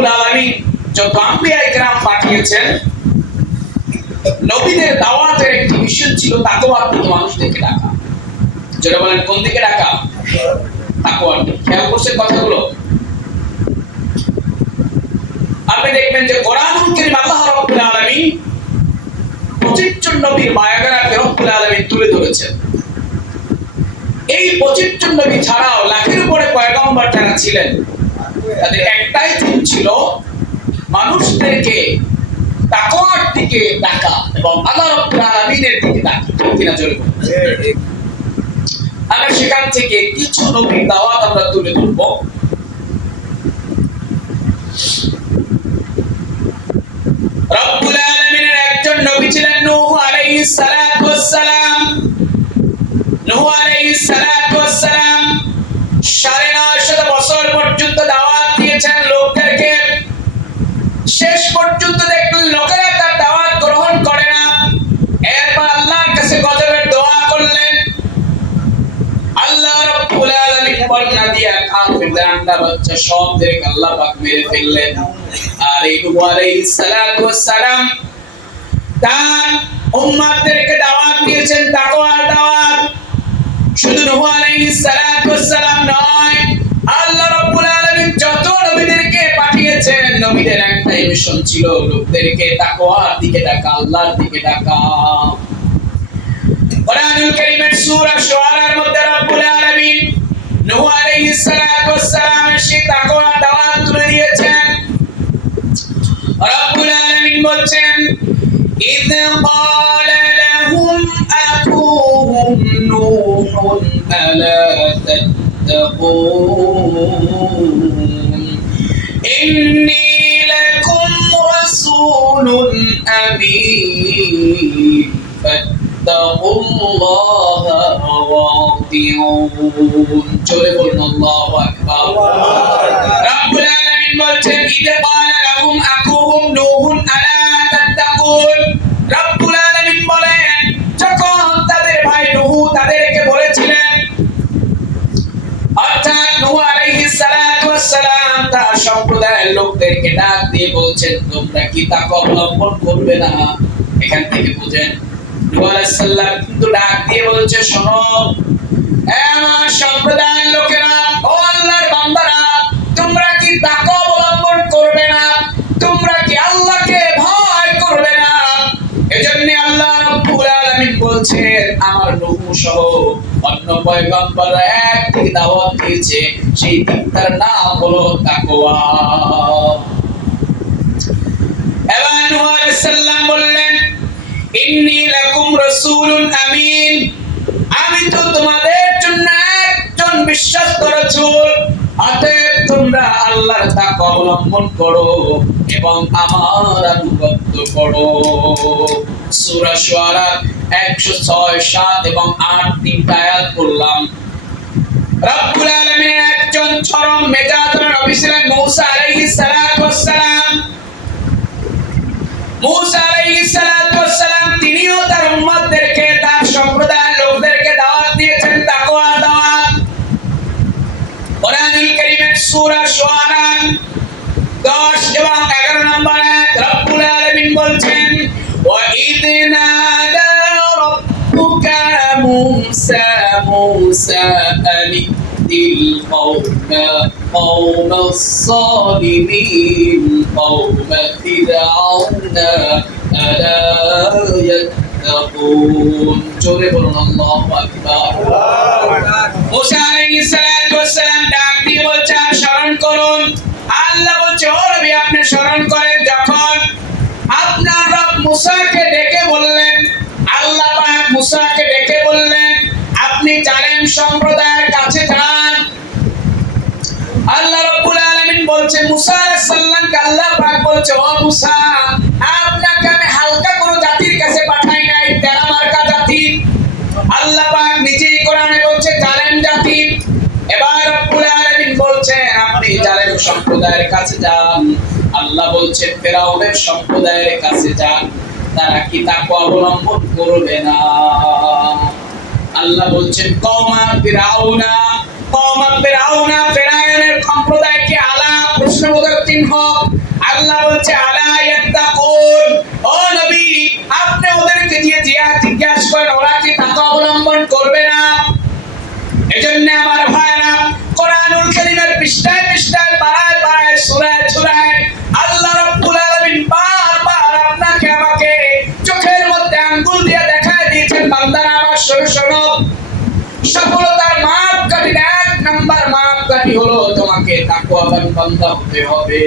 রব্বুল আলামিন যত আম্বিয়া ইকরাম পাঠিয়েছেন, নবীদের দাওয়াতের একটি মিশন ছিল তাকওয়ার দিকে মানুষদেরকে ডাকা। যারা বলেন কোন দিকে ডাকা? তাকওয়ার দিকে। খেয়াল করছেন কথাগুলো? আপনি দেখবেন যে কোরআনুল কারীম আল্লাহ রাব্বুল আলামিন 25 জন নবীর বায়োগ্রাফি রব্বুল আলামিন তুলে ধরেছেন। এই 25 জন নবী ছাড়াও লাখের উপরে পয়গম্বর যারা ছিলেন, তাদের একটাই থিম ছিল মানুষদেরকে তাকওয়ার দিকে ডাকা এবং আল্লাহ রাব্বুল আলামিনের দিকে ডাকা। ঠিক কিনা জোরে বলুন। আমরা সেখান থেকে কিছু নবীর দাওয়াত আমরা তুলে ধরব। রব্বুল আলামিনের একজন নবী ছিলেন নূহ আলাইহিস সালাতু ওয়াস সালাম। নূহ আলাইহিস সালাতু ওয়াস সালাম 950 বছর পর্যন্ত দাওয়াত দিয়েছেন লোকদেরকে। শেষ পর্যন্ত দেখলেন লোকেরা তার দাওয়াত গ্রহণ করে না। এরপর আল্লাহর কাছে গজবের দোয়া করলেন। আল্লাহ রাব্বুল আলামিন বন্যা দিয়া কাফেরদের আন্ডা বাচ্চা সবদেরকে আল্লাহ পাক মেরে ফেললেন। আর এই নূহ আলাইহিস সালাতু ওয়াস সালাম তার উম্মতদেরকে দাওয়াত দিয়েছেন তাকওয়ার দাওয়াত। শুধু নূহ আলাইহিস সালাতু ওয়াস সালাম নয়, আল্লাহ রাব্বুল আলামিন যত নবীদেরকে পাঠিয়েছেন, নবীদের একটাই মিশন ছিল লোকদেরকে তাকওয়ার দিকে ডাকা, আল্লাহর দিকে ডাকা। কোরআনুল কারীমের সূরা শুআরার মধ্যে রব্বুল আলামিন নূহ আলাইহিস সালাতু ওয়াস সালামের সেই তাকওয়ার দাওয়াত তুলে দিয়েছেন। রব্বুল আলামিন বলছেন, إذ قال لهم أخوهم نوح ألا تتقون إني لكم رسول أمين فاتقوا الله وأطيعون জোরে বলুন আল্লাহু আকবার। রব্বুল আলামিন বলছেন, إذ قال لهم أخوهم نوح ألا تتقون। রব্বুল আলামিন বলেন, যখন তাদের ভাই নূহ তাদেরকে বলেছিলেন, অর্থাৎ নূহ আলাইহিস সালাতু ওয়াস সালাম তার সম্প্রদায়ের লোকদেরকে ডাক দিয়ে বলছেন, তোমরা কি তাকওয়া অবলম্বন করবে না? এখান থেকে বুঝেন নূহ আলাইহিস সালাম কিন্তু ডাক দিয়ে বলছে, শোনো আমার সম্প্রদায়ের লোকেরা, ও আল্লাহর বান্দারা, তোমরা কি তাকওয়া অবলম্বন করবে না? তোমরা কি আল্লাহকে ভয় করবে না? এজন্য আল্লাহ রাব্বুল আলামিন বলছেন, আমার নূহ সহ অন্য পয়গম্বররা এক থেকে দাওয়াত দিয়েছে, সেই দিকটার নাম হলো তাকওয়া। এবার নূহ আলাইহিস সালাম বললেন, ইন্নী লাকুম রাসূলুন আমিন, আমি তো তোমাদের জন্য একজন বিশ্বস্ত রাসূল। অতএব তোমরা আল্লাহর তাকওয়া অবলম্বন করো এবং আমার আনুগত্য করো। সূরা শুআরা 106, 7 এবং 8 তিনটা আয়াত পড়লাম। রব্বুল আলামিনের একজন চরম মেজাজের নবী ছিলেন মূসা আলাইহিস সালাতু ওয়াস সালাম। মূসা আলাইহিস সালাতু ওয়াস সালাম তিনিও তার উম্মতদেরকে, তার সম্প্রদায়ের লোকদেরকে দাওয়াত দিয়েছেন তাকওয়ার দাওয়াত। কোরআনুল কারীমের সূরা শুআরা 10 এবং 11 নম্বর আয়াত রব্বুল আলামিন বলছেন, ওয়া ইয নাদা রাব্বুকা মূসা মূসা আনিতিল কওমাস সালিমিন কওমা ফিরআউনা আলা ইয়াত্তাকুন। জোরে বলুন আল্লাহু আকবার। মূসা আলাইহিস সালাতু ওয়াস সালাম ডাক দিয়ে বলছেন, স্মরণ করুন। আল্লাহ বলছে, ও নবী আপনি স্মরণ করেন যখন আপনার রব মূসাকে ডেকে বললেন, আল্লাহ পাক মূসাকে ডেকে বললেন, আপনি জালেম সম্প্রদায়ের কাছে যান। আল্লাহ রাব্বুল আলামিন বলছে মূসা আলাইহিস সালামকে আল্লাহ পাক বলছে, ও মূসা আপনাকে আমি হালকা কোনো জাতির কাছে পাঠাই নাই, তেরা মার্কা জাতি। আল্লাহ পাক নিজেই কোরআনে বলছে জালেম জাতি। এবার রব্বুল আলামিন বলছেন আপনি জালেম সম্প্রদায়ের কাছে যান। আল্লাহ বলছেন ফিরআউনের সম্প্রদায়ের কাছে যান, তারা কি তাকওয়া অবলম্বন করবে না? আল্লাহ বলছেন কওমা ফিরআউনা, ফিরআউনের সম্প্রদায়কে আলা প্রশ্নবোধক চিহ্ন। আল্লাহ বলছে আলা ইয়াত্তাকুন, ও নবী আপনি ওদেরকে দিয়ে জিজ্ঞাসা করেন ওরা কি তাকওয়া অবলম্বন করবে না। এজন্য আমার ভাইরা কোরআনুল কারীমের পৃষ্ঠায় পৃষ্ঠায় পারায় পারায় সূরায় সূরায় আল্লাহ রাব্বুল আলামিন বারবার আপনাকে আমাকে চোখের মধ্যে আঙ্গুল দিয়ে দেখায় দিয়েছেন, বান্দারা আমার শোনো শোনো, সফলতার মাপকাঠি, 1 নাম্বার মাপকাঠি হলো তোমাকে তাকওয়াবান বান্দা হতে হবে।